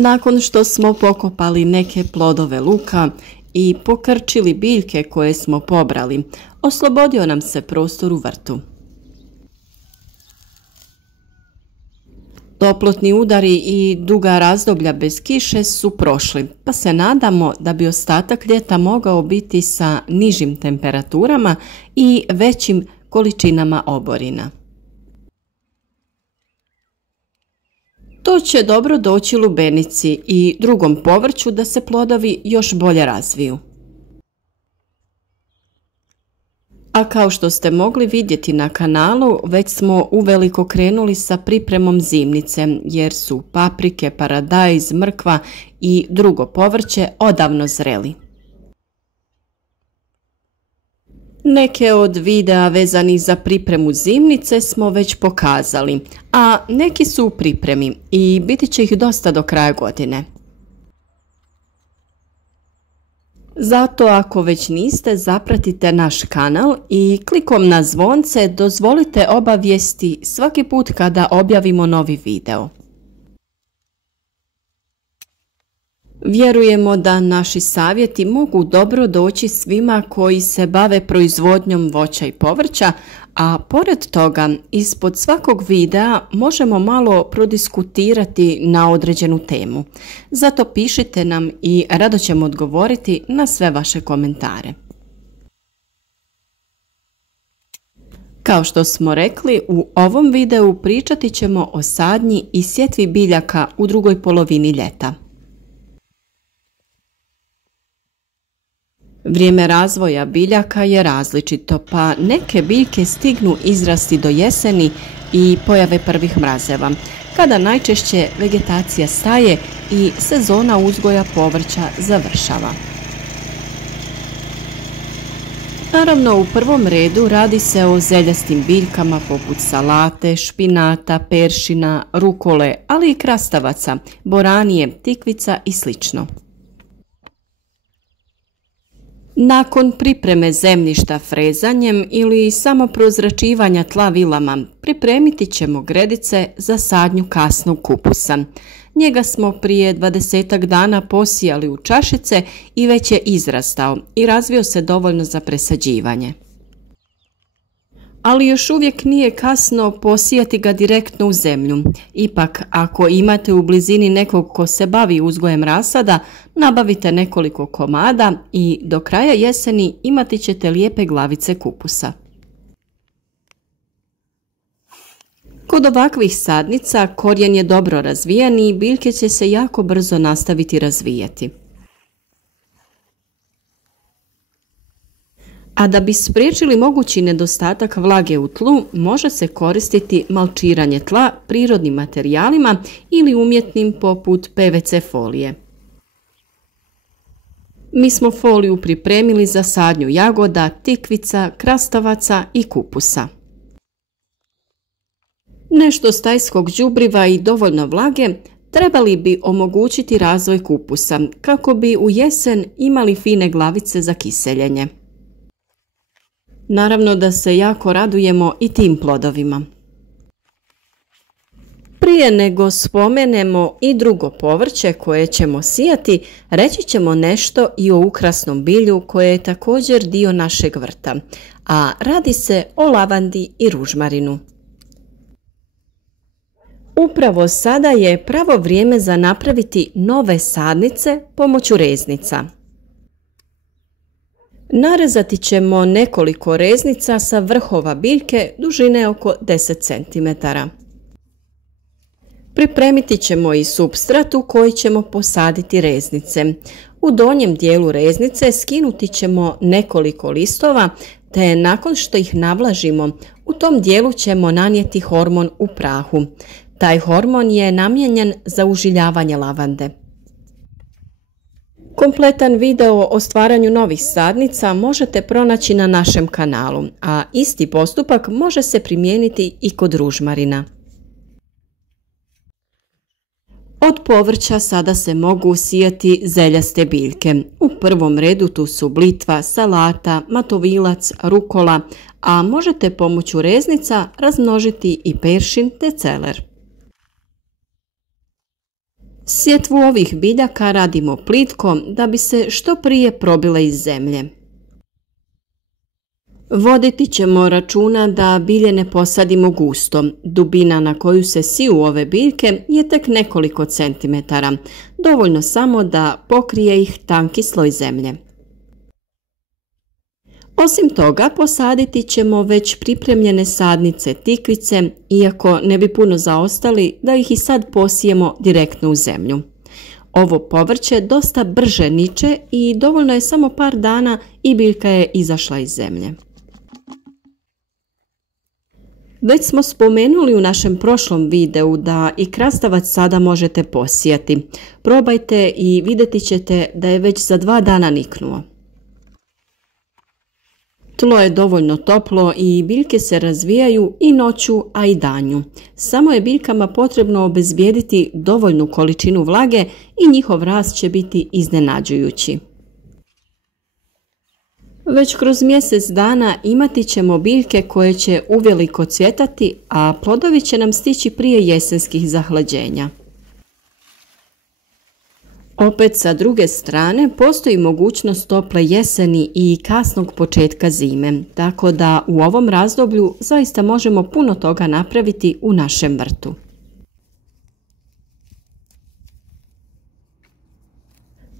Nakon što smo pokopali neke plodove luka i pokrčili biljke koje smo pobrali, oslobodio nam se prostor u vrtu. Toplotni udari i duga razdoblja bez kiše su prošli, pa se nadamo da bi ostatak ljeta mogao biti sa nižim temperaturama i većim količinama oborina. To će dobro doći lubenici i drugom povrću da se plodovi još bolje razviju. A kao što ste mogli vidjeti na kanalu, već smo uveliko krenuli sa pripremom zimnice, jer su paprike, paradajz, mrkva i drugo povrće odavno zreli. Neke od videa vezanih za pripremu zimnice smo već pokazali, a neki su u pripremi i biti će ih dosta do kraja godine. Zato ako već niste, zapratite naš kanal i klikom na zvonce dozvolite obavijesti svaki put kada objavimo novi video. Vjerujemo da naši savjeti mogu dobro doći svima koji se bave proizvodnjom voća i povrća, a pored toga ispod svakog videa možemo malo prodiskutirati na određenu temu. Zato pišite nam i rado ćemo odgovoriti na sve vaše komentare. Kao što smo rekli, u ovom videu pričati ćemo o sadnji i sjetvi biljaka u drugoj polovini ljeta. Vrijeme razvoja biljaka je različito, pa neke biljke stignu izrasti do jeseni i pojave prvih mrazeva, kada najčešće vegetacija staje i sezona uzgoja povrća završava. Naravno, u prvom redu radi se o zeljastim biljkama poput salate, špinata, peršina, rukole, ali i krastavaca, boranije, tikvica i sl. Nakon pripreme zemljišta frezanjem ili samo prozračivanja tla vilama, pripremiti ćemo gredice za sadnju kasnog kupusa. Njega smo prije 20 dana posijali u čašice i već je izrastao i razvio se dovoljno za presađivanje. Ali još uvijek nije kasno posijati ga direktno u zemlju. Ipak, ako imate u blizini nekog ko se bavi uzgojem rasada, nabavite nekoliko komada i do kraja jeseni imati ćete lijepe glavice kupusa. Kod ovakvih sadnica korijen je dobro razvijen i biljke će se jako brzo nastaviti razvijati. A da bi spriječili mogući nedostatak vlage u tlu, može se koristiti malčiranje tla prirodnim materijalima ili umjetnim poput PVC folije. Mi smo foliju pripremili za sadnju jagoda, tikvica, krastavaca i kupusa. Nešto stajskog đubriva i dovoljno vlage trebali bi omogućiti razvoj kupusa kako bi u jesen imali fine glavice za kiseljenje. Naravno da se jako radujemo i tim plodovima. Prije nego spomenemo i drugo povrće koje ćemo sijati, reći ćemo nešto i o ukrasnom bilju koje je također dio našeg vrta, a radi se o lavandi i ružmarinu. Upravo sada je pravo vrijeme za napraviti nove sadnice pomoću reznica. Narezati ćemo nekoliko reznica sa vrhova biljke dužine oko 10 cm. Pripremiti ćemo i supstrat u koji ćemo posaditi reznice. U donjem dijelu reznice skinuti ćemo nekoliko listova, te nakon što ih navlažimo, u tom dijelu ćemo nanijeti hormon u prahu. Taj hormon je namijenjen za užiljavanje lavande. Kompletan video o stvaranju novih sadnica možete pronaći na našem kanalu, a isti postupak može se primijeniti i kod ružmarina. Od povrća sada se mogu sijati zeljaste biljke. U prvom redu tu su blitva, salata, matovilac, rukola, a možete pomoću reznica razmnožiti i peršin te celer. Sjetvu ovih biljaka radimo plitko da bi se što prije probile iz zemlje. Voditi ćemo računa da bilje ne posadimo gusto. Dubina na koju se siju ove biljke je tek nekoliko centimetara, dovoljno samo da pokrije ih tanki sloj zemlje. Osim toga, posaditi ćemo već pripremljene sadnice tikvice, iako ne bi puno zaostali da ih i sad posijemo direktno u zemlju. Ovo povrće dosta brže niče i dovoljno je samo par dana i biljka je izašla iz zemlje. Već smo spomenuli u našem prošlom videu da i krastavac sada možete posijati. Probajte i vidjeti ćete da je već za 2 dana niknuo. Tlo je dovoljno toplo i biljke se razvijaju i noću, a i danju. Samo je biljkama potrebno obezbijediti dovoljnu količinu vlage i njihov rast će biti iznenađujući. Već kroz mjesec dana imati ćemo biljke koje će uveliko cvjetati, a plodovi će nam stići prije jesenskih zahlađenja. Opet sa druge strane postoji mogućnost tople jeseni i kasnog početka zime, tako da u ovom razdoblju zaista možemo puno toga napraviti u našem vrtu.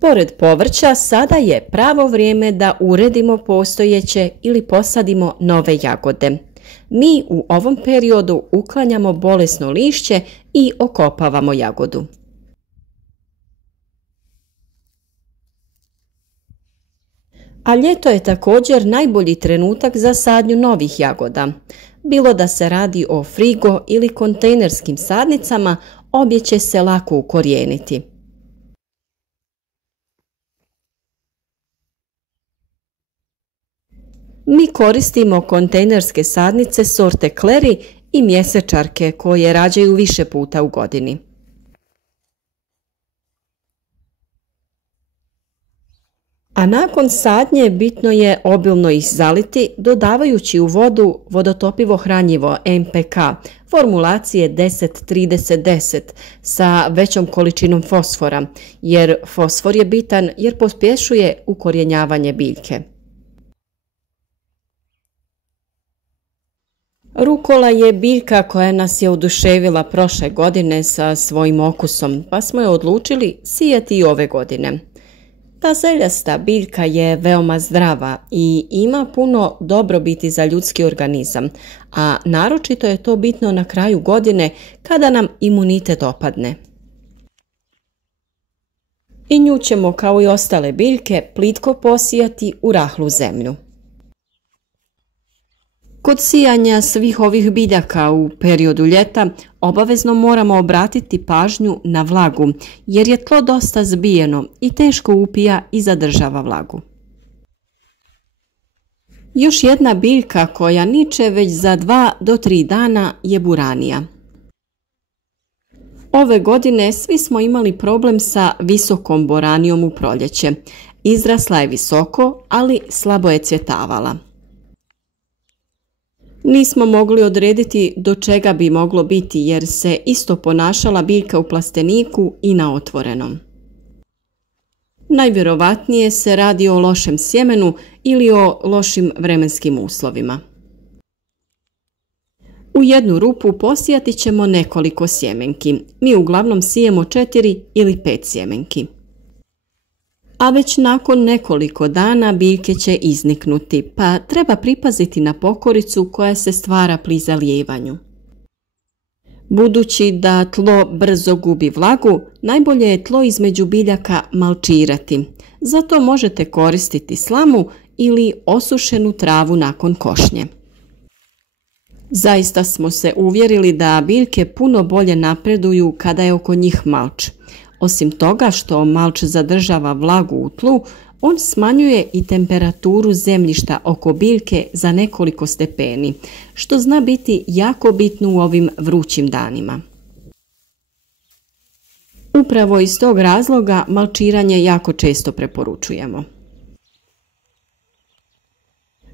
Pored povrća, sada je pravo vrijeme da uredimo postojeće ili posadimo nove jagode. Mi u ovom periodu uklanjamo bolesno lišće i okopavamo jagodu. A ljeto je također najbolji trenutak za sadnju novih jagoda. Bilo da se radi o frigo ili kontejnerskim sadnicama, obje će se lako ukorijeniti. Mi koristimo kontejnerske sadnice sorte Kleri i mjesečarke koje rađaju više puta u godini. A nakon sadnje bitno je obilno ih zaliti dodavajući u vodu vodotopivo hranjivo NPK formulacije 10-30-10 sa većom količinom fosfora, jer fosfor je bitan jer pospješuje ukorjenjavanje biljke. Rukola je biljka koja nas je oduševila prošle godine sa svojim okusom, pa smo je odlučili sijati i ove godine. Ta zeljasta biljka je veoma zdrava i ima puno dobrobiti za ljudski organizam, a naročito je to bitno na kraju godine kada nam imunitet opadne. I nju ćemo kao i ostale biljke plitko posijati u rahlu zemlju. Kod sijanja svih ovih biljaka u periodu ljeta obavezno moramo obratiti pažnju na vlagu jer je tlo dosta zbijeno i teško upija i zadržava vlagu. Još jedna biljka koja niče već za 2 do 3 dana je buranija. Ove godine svi smo imali problem sa visokom boranijom u proljeće. Izrasla je visoko, ali slabo je cvjetavala. Nismo mogli odrediti do čega bi moglo biti jer se isto ponašala biljka u plasteniku i na otvorenom. Najvjerovatnije se radi o lošem sjemenu ili o lošim vremenskim uslovima. U jednu rupu posijati ćemo nekoliko sjemenki. Mi uglavnom sijemo 4 ili 5 sjemenki. A već nakon nekoliko dana biljke će izniknuti, pa treba pripaziti na pokoricu koja se stvara pri zalijevanju. Budući da tlo brzo gubi vlagu, najbolje je tlo između biljaka malčirati. Zato možete koristiti slamu ili osušenu travu nakon košnje. Zaista smo se uvjerili da biljke puno bolje napreduju kada je oko njih malč. Osim toga što malč zadržava vlagu u tlu, on smanjuje i temperaturu zemljišta oko biljke za nekoliko stepeni, što zna biti jako bitno u ovim vrućim danima. Upravo iz tog razloga malčiranje jako često preporučujemo.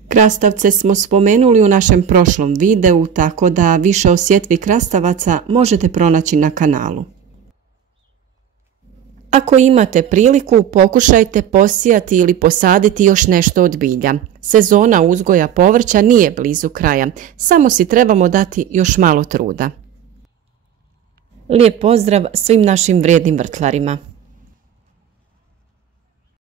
Krastavce smo spomenuli u našem prošlom videu, tako da više o sjetvi krastavaca možete pronaći na kanalu. Ako imate priliku, pokušajte posijati ili posaditi još nešto od bilja. Sezona uzgoja povrća nije blizu kraja, samo si trebamo dati još malo truda. Lijep pozdrav svim našim vrijednim vrtlarima.